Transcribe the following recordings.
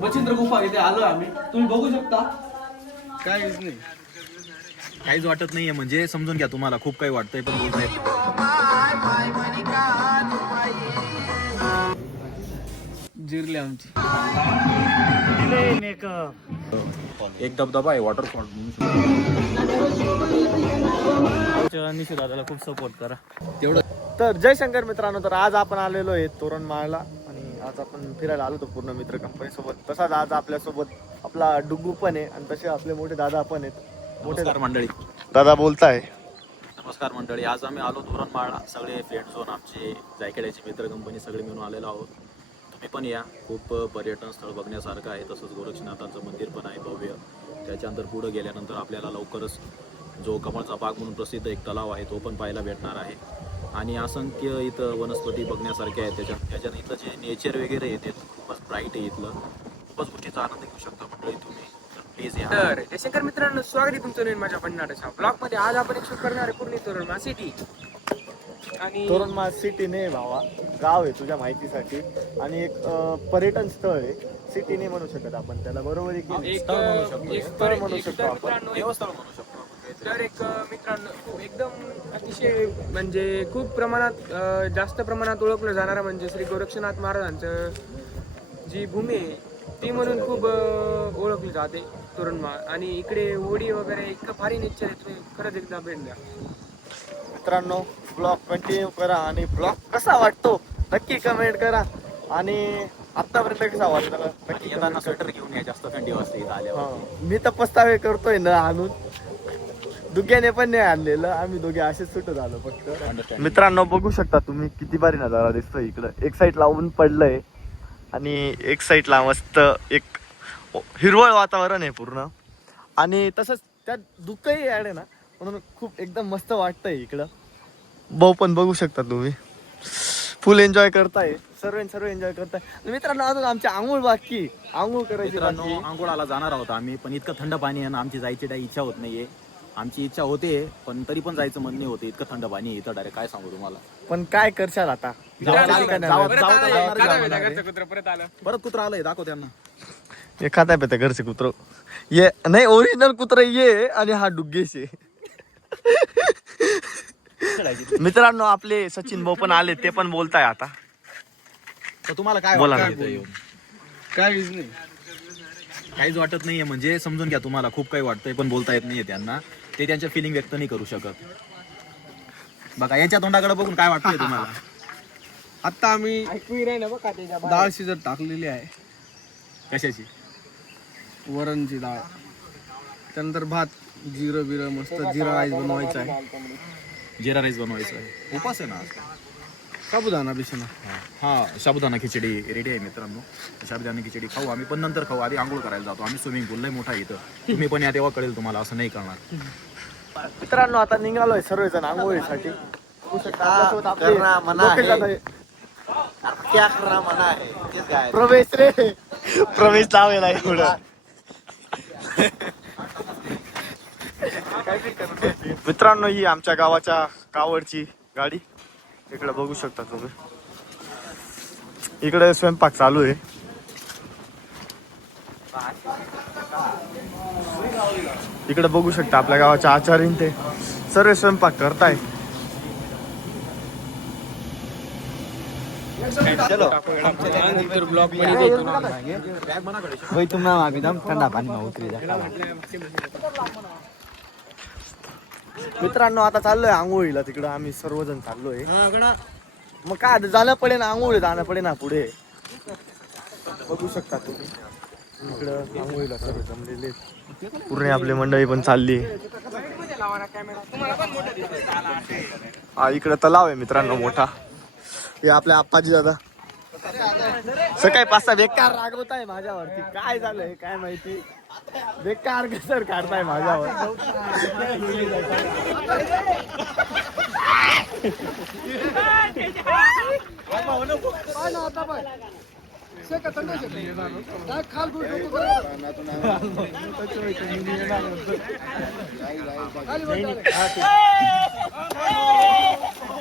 मच्छिंद्र गुफा इथे आलो आम्ही, तुम्ही बघू शकता. काहीच नाही, काहीच वाटत नाहीये, म्हणजे समजून घ्या तुम्हाला खूप काही वाटतंय पण बोलताय. जिरले आमची. एक धबधबा आहे वॉटरफॉल. निशू दादाला खूप सपोर्ट करा. तेवढं. तर जय शंकर मित्रांनो, तर आज आपण आलेलो आहे तोरणमाळला आणि आज आपण फिरायला आलो होतो पूर्ण मित्र कंपनी सोबत. तसाच आज आपल्यासोबत आपला डुग्गू पण आहे आणि तसे आपले मोठे दादा पण आहेत. नमस्कार मंडळी. दादा बोलताय. नमस्कार मंडळी, आज आम्ही आलो तोरणमाळला. सगळे फ्रेंड झोन आमचे जायखेड्याची मित्र कंपनी सगळे मिळून आलेलो आहोत. तुम्ही पण या, खूप पर्यटन स्थळ बघण्यासारखं आहे. तसंच गोरक्षनाथांचं मंदिर पण आहे भव्य. त्याच्यानंतर पुढे गेल्यानंतर आपल्याला लवकरच जो कमळचा बाग म्हणून प्रसिद्ध एक तलाव आहे तो पण पाहायला भेटणार आहे. आणि असंख्य इथं वनस्पती बघण्यासारख्या आहेत. त्याच्यानं इथलं जे नेचर वगैरे आहे ते खूपच ब्राईट आहे. इथलं खूपच गोष्टीचा आनंद घेऊ शकता मंडळी तुम्ही. प्लीज या. तर जयशंकर मित्रांनो, स्वागत आहे तुमचं नवीन माझ्या भन्नाटाच्या ब्लॉग मध्ये. आज आपण एक शूट करणार आहे पूर्ण तोरणमाळ सिटी. आणि तोरणमाळ सिटी नाही भावा, गाव आहे तुझ्या माहितीसाठी आणि एक पर्यटन स्थळ आहे. सिटी नाही म्हणू शकत आपण त्याला, बरोबर आहे की एक स्थळ म्हणू शकतो, एक स्थळ म्हणू शकतो आपण. मित्रांनो, देवस्थळ म्हणू शकतो आपण. तर एक मित्रांनो एकदम अतिशय म्हणजे खूप प्रमाणात जास्त प्रमाणात ओळखलं जाणारं म्हणजे श्री गोरक्षनाथ महाराजांचं जी भूमी आहे ती म्हणून खूप ओळखली जाते तोरणमाळ. आणि इकडे होडी वगैरे इतकं भारी नेचर आहे, तुम्ही खरंच एकदा भेट द्या मित्रांनो. ब्लॉग कंटिन्यू करा आणि ब्लॉग कसा वाटतो नक्की कमेंट करा. आणि आतापर्यंत कसा वाटतं नक्की येताना स्वेटर घेऊन या, जास्त थंडी वाजते इथं आल्यावर. मी तर पस्तावे करतोय न आणून, दुग्याने पण नाही आणलेलं. आम्ही दोघे असेच सुटत आलो फक्त. मित्रांनो बघू शकता तुम्ही किती भारी नजारा दिसतोय इकडं. एक साईडला ऊन पडलंय आणि एक साईडला मस्त एक हिरवळ वातावरण आहे पूर्ण. आणि तसंच त्यात दुःखही ॲड आहे ना, म्हणून खूप एकदम मस्त वाटतंय इकडं. भाऊ पण बघू शकता तुम्ही, फुल एन्जॉय करताय, सर्व एन्जॉय करताय. मित्रांनो अजून आमची आंघोळ बाकी, आंघोळ करायची मित्रांनो बाकी. आंघोळाला जाणार आहोत आम्ही, पण इतकं थंड पाणी आहे ना, आमची जायची काही इच्छा होत नाहीये. आमची इच्छा होते पण तरी पण जायचं मन नाही होते, इतकं थंड पाणी आहे इथं. डायरेक्ट काय सांगू तुम्हाला. पण काय करशाल आता, जाऊ- परत आलं. परत कुत्रा आलंय, दाखव त्यांना. हे खाता पेता घरचे कुत्र ये नाही, ओरिजिनल कुत्र ये आणि हा डुग्गेश आहे. मित्रांनो आपले सचिन भाऊ पण आले, ते पण बोलताय आता. तर तुम्हाला काय बोला वाटतं ना. इथं येऊन? काहीच नाही. काहीच वाटत नाहीये, म्हणजे समजून घ्या तुम्हाला खूप काही वाटतंय पण बोलता येत नाहीये त्यांना. ते त्यांच्या फिलिंग व्यक्त नाही करू शकत. बघा यांच्या तोंडाकडे बघून काय वाटतंय तुम्हाला? आता आम्ही ऐकू राही ना बघा त्याच्या डाळ शिजत टाकलेली आहे, कशाची? वरणची डाळ. त्यानंतर भात, जिरं बिरं मस्त जिरा राईस बनवायचा आहे. जिरा राईस बनवायचा आहे. उपास आहे ना आज. साबुदाणा बिशना. हा, साबुदाणा खिचडी रेडी आहे मित्रांनो. साबुदाणा खिचडी खाऊ आम्ही, पण नंतर खाऊ. आधी आंघोळ करायला जातो आम्ही. स्विमिंग पूल लय मोठा आहे इथं, तुम्ही पण या तेव्हा कळेल तुम्हाला, असं नाही करणार. मित्रांनो आता निघालोय सर्वजण आंघोळीसाठी. बघू शकता आपल्यासोबत आपले लोकं जात आहे. प्रवेश रे, प्रवेश लावेला एवढं. मित्रांनो ही आमच्या गावाच्या कावडची गाडी, इकडे बघू शकता तुम्ही. इकडे स्वयंपाक चालू आहे. इकडे बघू शकता आपल्या गावाच्या आचार्य ते सर्व स्वयंपाक करताय. ब्लॉग मध्ये मित्रांनो आता चाललोय आंघोळीला, तिकडं आम्ही सर्वजण चाललोय. मग काय आता जाणं पडे ना, आंघोळी जाणं पडे ना पुढे. बघू शकता तुम्ही इकडं आंघोळीला सर्व जमलेले आहेत. पूर्ण आपली मंडळी पण चालली. हा इकडं तलाव आहे मित्रांनो मोठा. हे आपल्या आप्पाजी दादा सकाळी 5 बेकार रागवताय माझ्यावरती. काय झालंय काय माहिती, बेकार कसर काढताय माझ्यावर.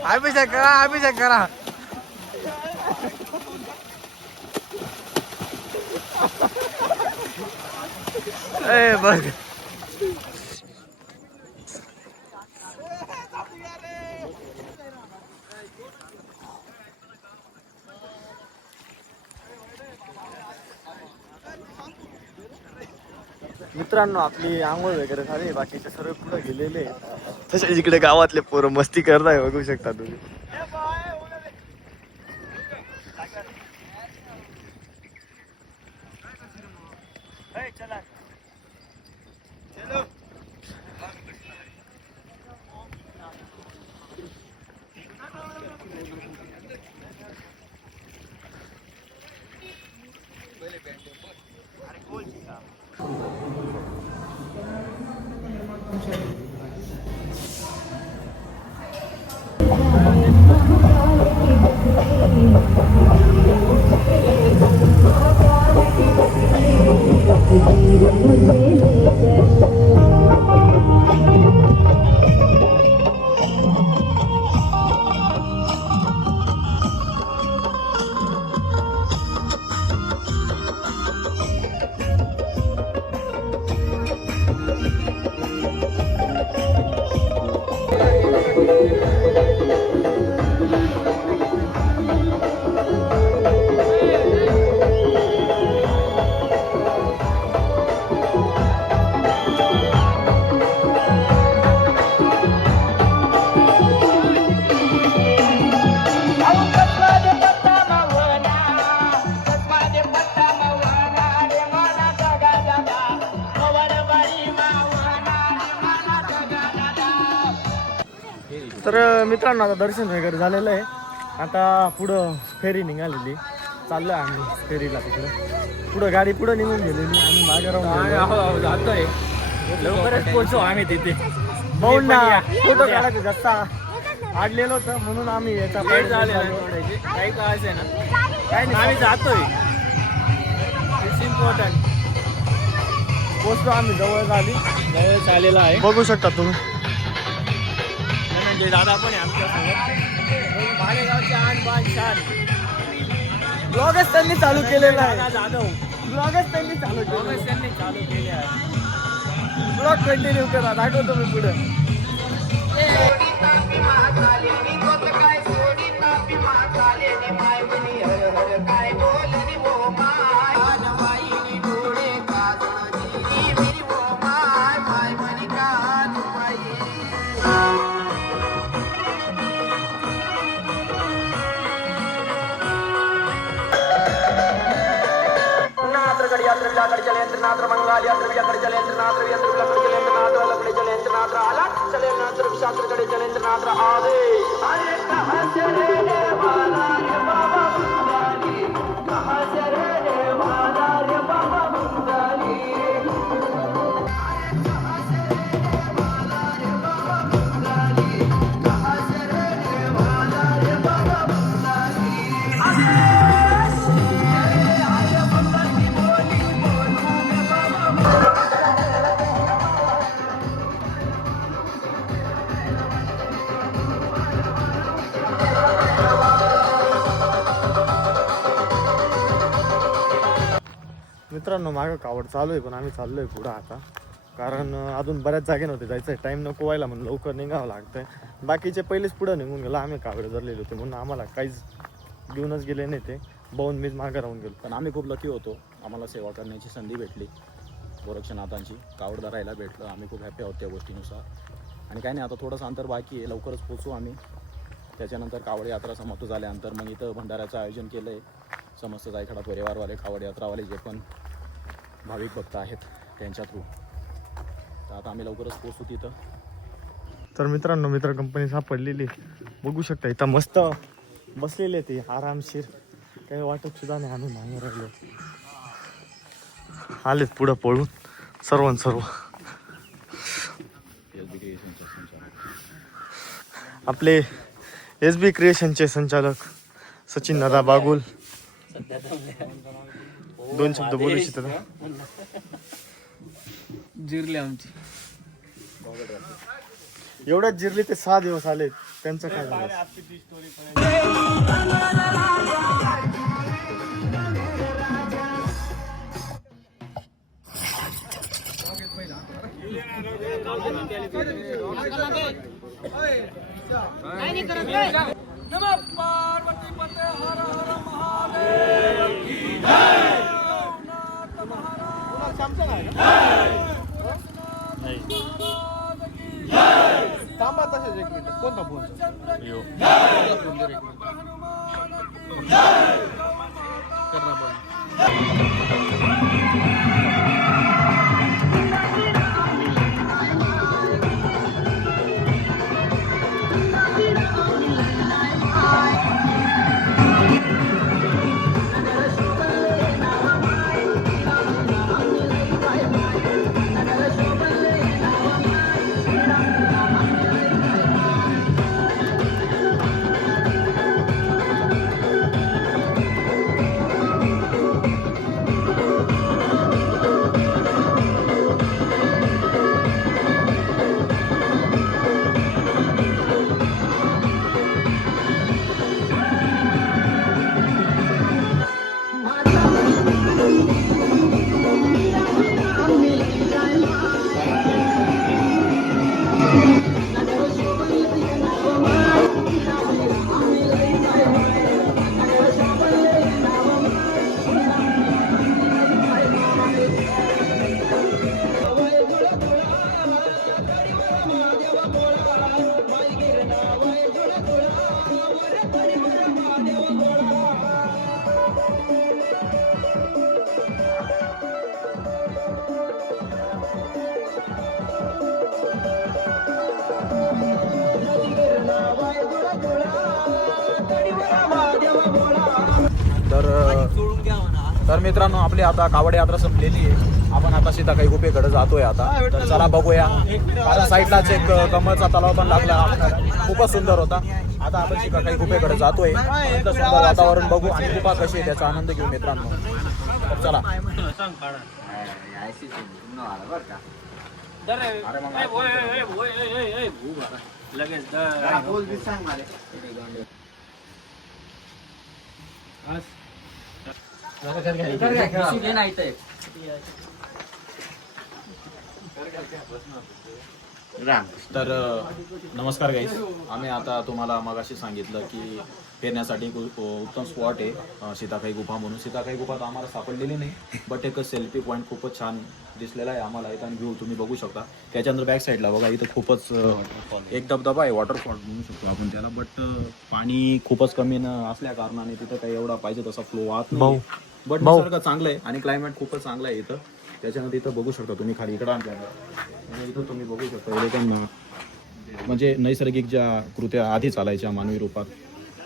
अभिषेक करा. ए बघ मित्रांनो, आपली आंघोळ वगैरे झाली, बाकीचे सर्व पुढे गेलेले तसे इकडे गावातले पोरं मस्ती करताय, बघू शकता तुम्ही. तर मित्रांनो, आता दर्शन वगैरे झालेलं आहे. आता पुढं फेरी निघालेली, चाललोय आम्ही फेरीला. तिकडं पुढं गाडी पुढं निघून गेलेली, आम्ही मागे राहून जातोय. लवकरच पोहोचू आम्ही तिथे. पाहून ना, फोटो काढायचं जास्त आडलेलं होतं म्हणून आम्ही याचा काही काळाचं आहे ना, काही नाही, आम्ही जातोय. It's important. पोचलो आम्ही, जवळ आली, जवळ आलेला आहे. बघू शकता तुम्ही. दादा पण आहे आमच्यासोबत. मालेगावचे आणबाण छान. ब्लॉगच त्यांनी चालू केलेला आहे. जाधव ब्लॉगच त्यांनी चालू केलं. त्यांनी चालू केले आहे. ब्लॉग कंटिन्यू करा, दाखवतो मी पुढे. मित्रांनो, मागं कावड चालू आहे, पण आम्ही चाललोय पुढं आता, कारण अजून बऱ्याच जागे नव्हते जायचं. टाईम नको व्हायला म्हणून लवकर निघावं लागतंय. बाकीचे पहिलेच पुढं निघून गेलो, आम्ही कावडे धरलेले होते म्हणून आम्हाला काहीच घेऊनच गेले नाही. ते बाहून मीच मागं राहून गेलो. पण आम्ही खूप लकी होतो, आम्हाला सेवा करण्याची संधी भेटली. गोरक्षनाथांची कावड धरायला भेटलं, आम्ही खूप हॅपी आहोत त्या गोष्टीनुसार. आणि काही नाही, आता थोडंसं अंतर बाकी आहे, लवकरच पोचू आम्ही. त्याच्यानंतर कावड यात्रा समाप्त झाल्यानंतर मग इथं भंडाऱ्याचं आयोजन केलं आहे. समस्त जायखडा परिवारवाले, कावड यात्रावाले जे पण भाविक भक्त आहेत त्यांच्या थ्रू. तर आता आम्ही लवकरच पोचू तिथं. तर मित्रांनो, मित्र कंपनी सापडलेली, बघू शकता. इथं मस्त बसलेले ते आरामशीर, काही वाटत सुद्धा नाही. आम्ही मागे राहिलो, आलेत पुढं पळून सर्व. आपले SB क्रिएशनचे संचालक सचिन दादा बागुल दोन शब्द बोलू इच्छितात. जिरले आमची. एवढ्याच जिरली ते 6 दिवस आले, त्यांचं काय झालं? थांबा तसेच एक मिनिट. कोणता फोन? करणार बंद. तर मित्रांनो आपली आता कावड यात्रा संपलेली आहे. आपण आता सीताकाई गुफेकडे जातोय आता. तर चला बघूया. कारण साईडलाच एक कमळचा तलाव पण लागला, खूपच सुंदर होता. आता आपण सीताकाई गुफेकडे जातोय. इथं सुंदर वातावरण बघू आणि गुफा कशी आहे त्याचा आनंद घेऊ मित्रांनो. तर चला. तर नमस्कार गाईस. आम्ही आता तुम्हाला मगाशी सांगितलं की फिरण्यासाठी उत्तम स्पॉट आहे सीताकाई गुफा म्हणून. सीताकाई गुफा तर आम्हाला सापडलेली नाही, बट एक सेल्फी पॉईंट खूपच छान दिसलेला आहे आम्हाला इथं. आणि व्ह्यू तुम्ही बघू शकता. त्याच्यानंतर बॅक साईडला बघा इथं खूपच एक धबधबा आहे, वॉटरफॉल म्हणू शकतो आपण त्याला. बट पाणी खूपच कमी असल्या कारणाने तिथं काही एवढा पाहिजे तसा फ्लो वाहत नाही. बट निसर्ग चांगलं आहे आणि क्लायमेट खूपच चांगलं आहे इथं. त्याच्यानंतर इथं बघू शकता तुम्ही खाली इकडं आणल्यानं इथं तुम्ही बघू शकता इलेक्ट्रॉन म्हणजे नैसर्गिक ज्या कृत्या आधी चालायच्या मानवी रूपात.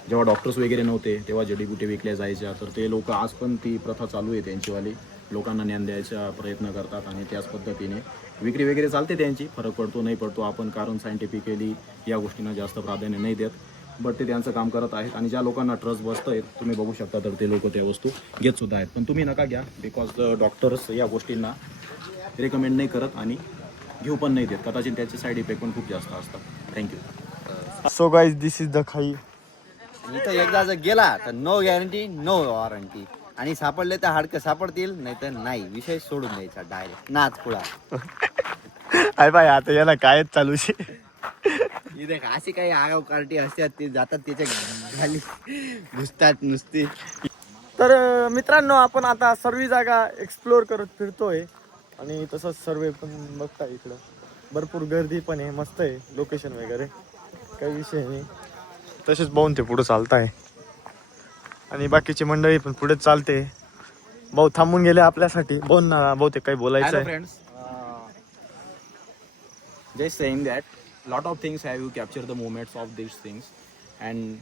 जेव्हा डॉक्टर्स वगैरे नव्हते तेव्हा जडीबुटी विकल्या जायच्या. तर ते लोक आज पण ती प्रथा चालू आहे त्यांचीवाली. लोकांना ज्ञान द्यायचा प्रयत्न करतात आणि त्याच पद्धतीने विक्री वगैरे चालते त्यांची. फरक पडतो नाही पडतो आपण कारण सायंटिफिकली या गोष्टींना जास्त प्राधान्य नाही देत. बट ते त्यांचं काम करत आहेत आणि ज्या लोकांना ट्रस्ट बसतं आहे तुम्ही बघू शकता तर ते लोक त्या वस्तू घेत सुद्धा आहेत. पण तुम्ही नका घ्या बिकॉज डॉक्टर्स या गोष्टींना रेकमेंड नाही करत आणि घेऊ पण नाही देत. कदाचित त्याचे साईड इफेक्ट पण खूप जास्त असतात. Thank you. So guys this is the खाई. इथं एकदा जर गेला तर नो गॅरंटी नो वॉरंटी. आणि सापडले तर हाडकं सापडतील, नाही तर नाही. विषय सोडून द्यायचा डायरेक्ट नाच पुळा. अरे बाय आता याला काय चालू शे. इथे अशी काही आगाव कार्टी असतात ते जातात त्याच्या खाली घुसतात नुसती. तर मित्रांनो आपण आता सर्व जागा एक्सप्लोअर करत फिरतोय आणि तसंच सर्वे पण बघताय. इकडं भरपूर गर्दी पण आहे, मस्त आहे लोकेशन वगैरे, काही विषय नाही. तसेच भाऊन ते पुढे चालताय आणि बाकीची मंडळी पण पुढे चालते. भाऊ थांबून गेले आपल्यासाठी. भाऊंना बहुतेक काही बोलायचं आहे. Friends, just saying that lot of things have you captured the moments of these things and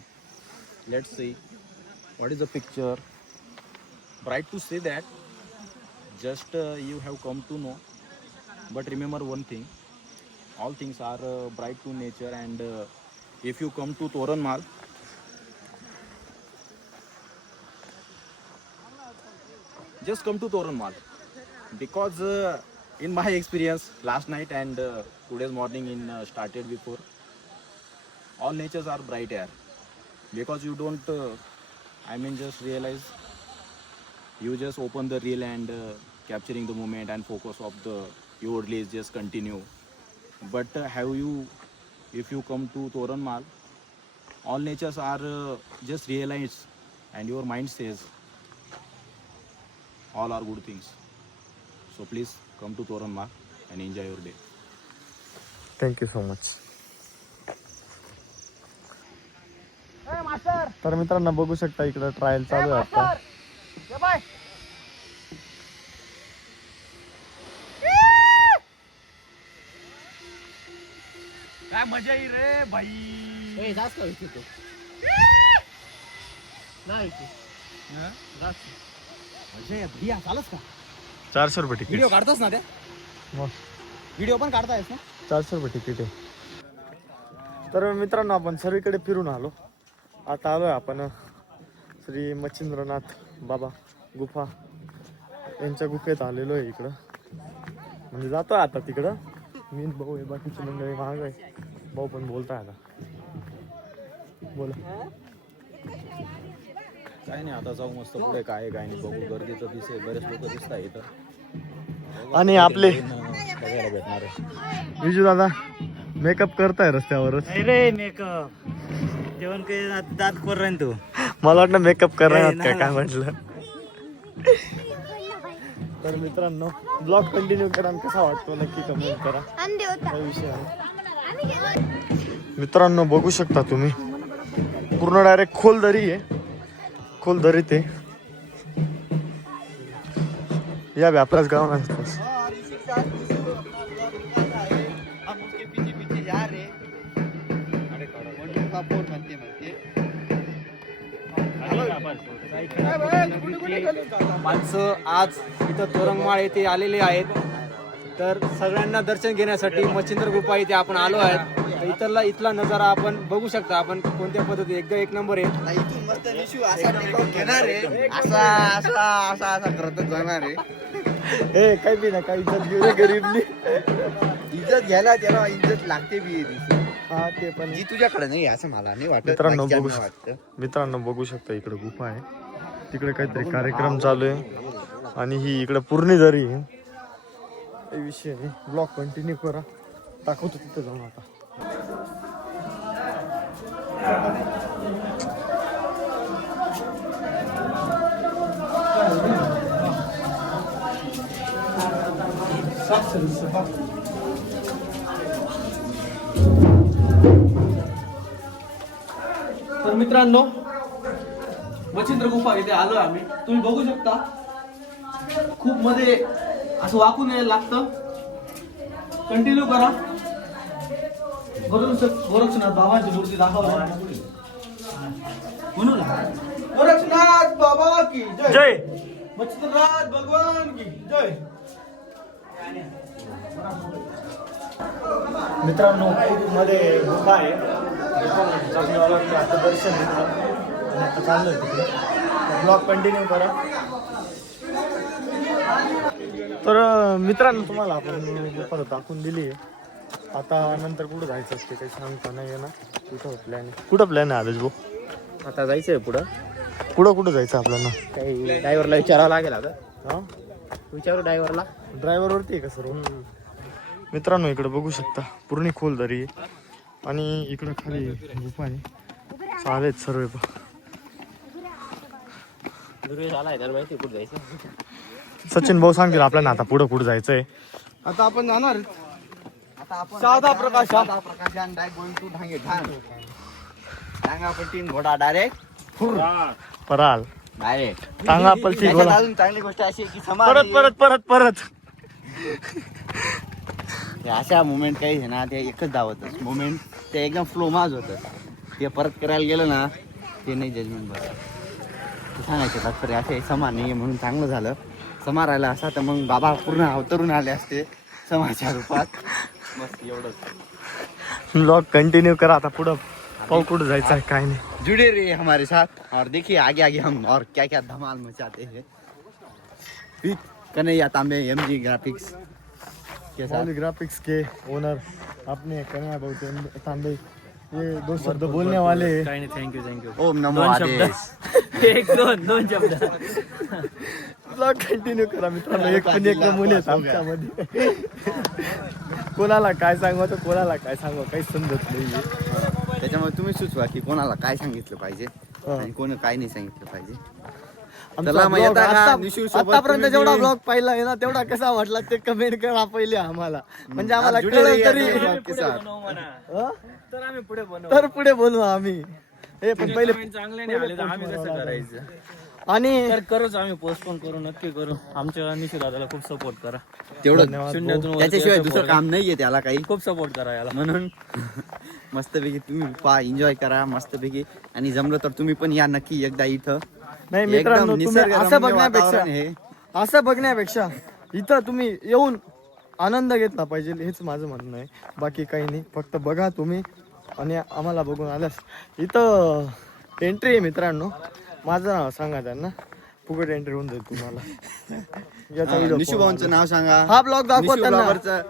let's see what is the picture. Bright to say that just you have come to know, but remember one thing, all things are bright to nature and if you come to Toranmal, just come to Toranmal because in my experience last night and today's morning in started before, all natures are bright air because you don't just realize, you just open the reel and capturing the moment and focus of the your days just continue But if you come to Toranmal, all natures are just realized, and your mind says all are good things. So please come to Toranmal and enjoy your day. Thank you so much. तर मित्रांनो बघू शकता इकडं trial चालू आहे आता. काय मजा येईल रे भाई. जास्त होती तो नाही भैया चालच का 400 रुपये तिकीट. व्हिडिओ काढतोस ना त्या मग व्हिडिओ पण काढतायस ना 400 रुपये तिकीट आहे. तर मित्रांनो आपण सर्वीकडे फिरून आलो. आता आलोय आपण श्री मच्छिंद्रनाथ बाबा गुफा यांच्या गुफेत आलेलो आहे. इकडं म्हणजे जातोय आता तिकडं. मी भाऊ आहे, बाकीची मंडळी महाग आहे. भाऊ पण बोलताय आता. बोला. काय नाही, आता जाऊ मस्त पुढे काय काय नाही बघू. गर्दीचं दिसेल, बरेच लोक दिसत आहे इथं. आणि आपले बघायला भेटणार आहे. विजू दादा मेकअप करताय रस्त्यावरच. रे मेकअप जेवण काही दात कोर राहीन तू. मला वाटलं मेकअप करणार काय म्हटलं. तर मित्रांनो ब्लॉग कंटिन्यू करा आणि कसा वाटतो नक्की कमेंट करा. काही विषय आहे. मित्रांनो बघू शकता तुम्ही पूर्ण डायरेक्ट खोल दरी आहे. खोल दरी ते या व्यापाराच गाव नसतोस. माणसं आज इथं तोरणमाळ येथे आलेले आहेत. तर सगळ्यांना दर्शन घेण्यासाठी मच्छिंद्र गुफा इथे आपण आलो आहेत. तर इथला नजारा आपण बघू शकता. आपण कोणत्या पद्धती एकदम एक नंबर आहे. इथून मस्त निशू असा टेकआउट घेणार आहे, असा असा असा असा करतच जाणार आहे. ए काही बी ना काही इज्जत घेऊ रे गरीबनी. इज्जत घ्यायला त्याला इज्जत लागते बी. हा ते पण जी तुझ्याकडे नाही असं मला नाही वाटत. मित्रांनो बघू बाकीच्यांना वाटतं. मित्रांनो बघू शकता इकडे गुफा आहे. तिकडे काहीतरी कार्यक्रम चालू आहे आणि ही इकडे पूर्ण दरी आहे. काही विषय नाही. ब्लॉग कंटिन्यू करा. दाखवतो तिथे जाऊन आता. तर मित्रांनो मच्छिंद्र गुफा इथे आलोय आम्ही. तुम्ही बघू शकता खूप मध्ये असं वाकून यायला लागतं. कंटिन्यू करा. गोरक्षनाथ बाबांची मूर्ती दाखवा. म्हणून गोरक्षनाथ बाबा की जय. मच्छिंद्रनाथ भगवान की जय. मित्रांनो मध्ये गुफा आहे. गुफामध्ये आता दर्शन घेतलं आणि आता चाललोय तिकडे. ब्लॉग कंटिन्यू करा. तर मित्रांनो तुम्हाला आपण गुफा दाखवून दिली आहे. आता नंतर कुठं जायचं असते काही सांगता नाही आहे ना. कुठं प्लॅन आहे आदेश भाऊ? आता जायचंय पुढं. कुठं जायचं आपल्याला? काही ड्रायव्हरला विचारावं लागेल आता. हां विचारू ड्रायव्हरला. ड्रायव्हरवरती आहे का सर्व? मित्रांनो इकडे बघू शकता पूर्ण खोल दरी आहे आणि इकडं खाली गुफा आहे. चालेल सर्व. झालाय तर माहिती कुठं जायचं. सचिन भाऊ सांगतील आपल्याला आता पुढं कुठं जायचंय. आता आपण जाणार आता आपण साधा प्रकाश. साधा प्रकाशान डायरेक्ट गोइंग टू ढांगे ढांग. टांगापट्टीन घोडा डायरेक्ट पराल डायरेक्ट. टांगापलची त्याच्यात गोला. अजून चांगली गोष्ट अशी आहे की परत हे अशा मुवमेंट काही आहे ना ते एकच धावतच मुवमेंट ते एकदम फ्लो माज होतं. ते परत करायला गेलं ना ते नाही जजमेंट बरं. ते सांगायचं तात्पर्य असे समान नाही म्हणून चांगलं झालं. समा राहिला असा तर मग बाबा पूर्ण अवतरून आले असते समाच्या रूपात. मस्त एवढंच. ब्लॉग कंटिन्यू करा. आता पुढं पाहू कुठं जायचं आहे काय नाही. जुड़े रहिए हमारे साथ और देखिए आगे आगे हम और क्या क्या धमाल मचाते हैं. कन्हैया तांबे MG ग्राफिक्स के साथ. ग्राफिक्स के ओनर अपने कन्हैया भाऊ तांबे. ये दो शब्द बोलने वाले हैं. काही नाही. थँक्यू ओम नमो आदेश. एक दोन शब्द. ब्लॉग कंटिन्यू करा मित्रांनो. एक पण एक नमुने आहेत आमच्यामध्ये. कोणाला काय सांगू कोणाला काय सांगू काही समजत नाही. त्याच्यामुळे तुम्ही सुचवा की कोणाला काय सांगितलं पाहिजे आणि कोण काय नाही सांगितलं पाहिजे. चला मग येता का? निशूसोबत आतापर्यंत तुम्ही जेवढा बी- ब्लॉग पाहिला आहे ना तेवढा कसा वाटला ते कमेंट करा पहिले आम्हाला. म्हणजे आम्हाला जुडे कळलं रहिए तरी अपने ब्लॉग के साथ. हं? तर आम्ही पुढे बनवू. तर पुढे बोलू आम्ही. हे पण पहिले Comment चांगले नाही आले तर आम्ही कसं करायचं. आणि तर करूच आम्ही पोस्ट पण करू नक्की करू. आमच्या निशू दादाला खूप सपोर्ट करा. तेवढं शून्यातून वरती त्याच्याशिवाय असं दुसरं पोरगा. काम नाहीये त्याला काही. खूप सपोर्ट करा याला. म्हणून मस्तपैकी तुम्ही पहा, एन्जॉय करा मस्तपैकी. आणि जमलं तर तुम्ही पण या नक्की एकदा इथं. नाही एकदम मित्रांनो तुम्ही निसर्गरम्य असं बघण्यापेक्षा वातावरण हे. असं बघण्यापेक्षा इथं तुम्ही येऊन आनंद घेतला पाहिजे हेच माझं म्हणणं आहे. बाकी काही नाही. फक्त बघा तुम्ही आणि आम्हाला बघून आल्यास इथं एंट्री आहे मित्रांनो. माझं नाव सांगा त्यांना फुकट एंट्री होऊन जाईल तुम्हाला. याचा व्हिडिओ निशू भाऊंचं नाव सांगा. हा ब्लॉग दाखव निशू त्यांना. ब्लॉगरचं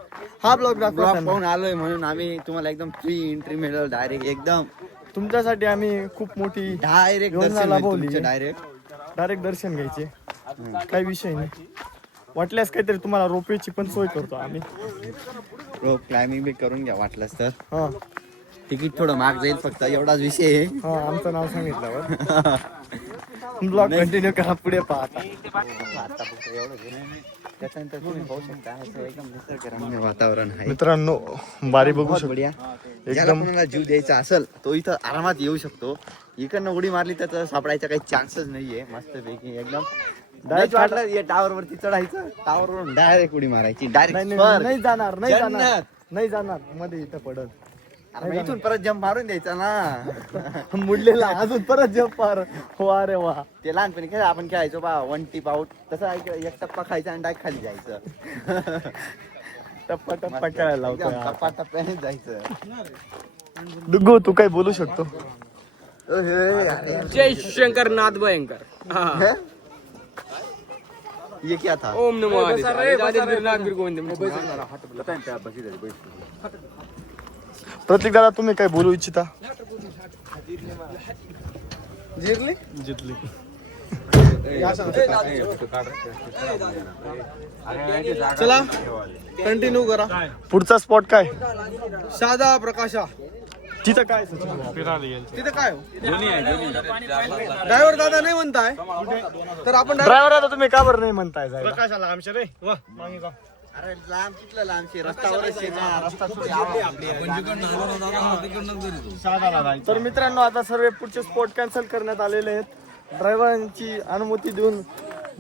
हा ब्लॉग दाखव ब्लॉग त्यांना. पाहून आलोय म्हणून आम्ही तुम्हाला एकदम फ्री एंट्री मिळेल. डायरेक्ट एकदम तुमच्यासाठी आम्ही खूप मोठी डायरेक्ट योजना दर्शन लाभवली. डायरेक्ट दर्शन घ्यायचे. काही विषय नाही. वाटल्यास काहीतरी तुम्हाला रोपवेची पण सोय करतो आम्ही. रोप क्लाइम्बिंग बी करून घ्या वाटलंच तर. हा तिकीट थोडं महाग जाईल फक्त एवढाच विषय आहे. हा आमचं नाव सांगितल्यावर ब्लॉग कंटिन्यू करा पुढे पाहता. त्याच्यानंतर तुम्ही पाहू शकता असं एकदम निसर्गरम्य वातावरण आहे. मित्रांनो बारी बघू बहुत शकतो. बढिया. ज्याला कोणाला जीव द्यायचा असेल तो इथं आरामात येऊ शकतो. इकडनं उडी मारली तर सापडायचा काही चान्सच नाहीये. मस्तपैकी एकदम डायरेक्ट वाटलं या टावर वरती चढायचं. टावर वरून डायरेक्ट उडी मारायची. नाही डायरेक्ट नाही जाणार नाही जाणार जन्नत. नाही जाणार मध्ये इथं पडत. इथून परत जम्प मारून द्यायचा ना. मुडलेला अजून परत जप पार. वा रे वा. ते लहानपणी खेळ आपण खेळायचो बा 1 टिप आउट. तसं एक टप्पा खायचा आणि डायरेक्ट खाली जायचं. टप्पा टप्पा करायला लावतो एकदम यार. टप्पा टप्प्याने जायचं. डुग्गू तू काय बोलू शकतो. जय शंकर नाथ भयंकर. हा. ये क्या था? ओम नमो आदित्य गोविंद. प्रतीक दादा तुम्ही काय बोलू इच्छिता. जिरली जितली. चला कंटिन्यू करा. पुढचा स्पॉट काय. साधा प्रकाशा. तिथं काय तिथं काय ड्रायव्हर दादा नाही म्हणताय तर आपण ड्रायव्हर दादा तुम्ही का बरं नाही म्हणताय. प्रकाशाला आमच्या रे वा मागे जा. अरे लांब तिथलं लांबशी रस्त्यावरच आहे ना. रस्ता तर मित्रांनो आता सर्व पुढचे स्पॉट कॅन्सल करण्यात आलेले आहेत. ड्रायव्हरांची अनुमती देऊन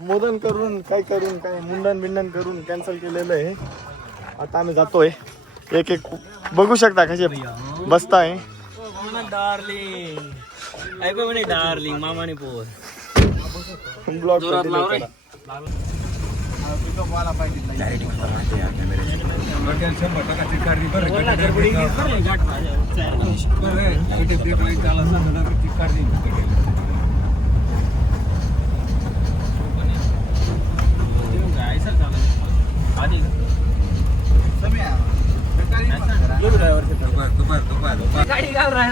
मोदन करून काय मुंडन बिंडन करून कॅन्सल केलेलं आहे. आता आम्ही जातोय. एक एक बघू शकता कसे बसताय. डार्लिंग ऐकू म्हणे डार्लिंग मामाने पोर. ब्लॉग गाडी घाल रहा है.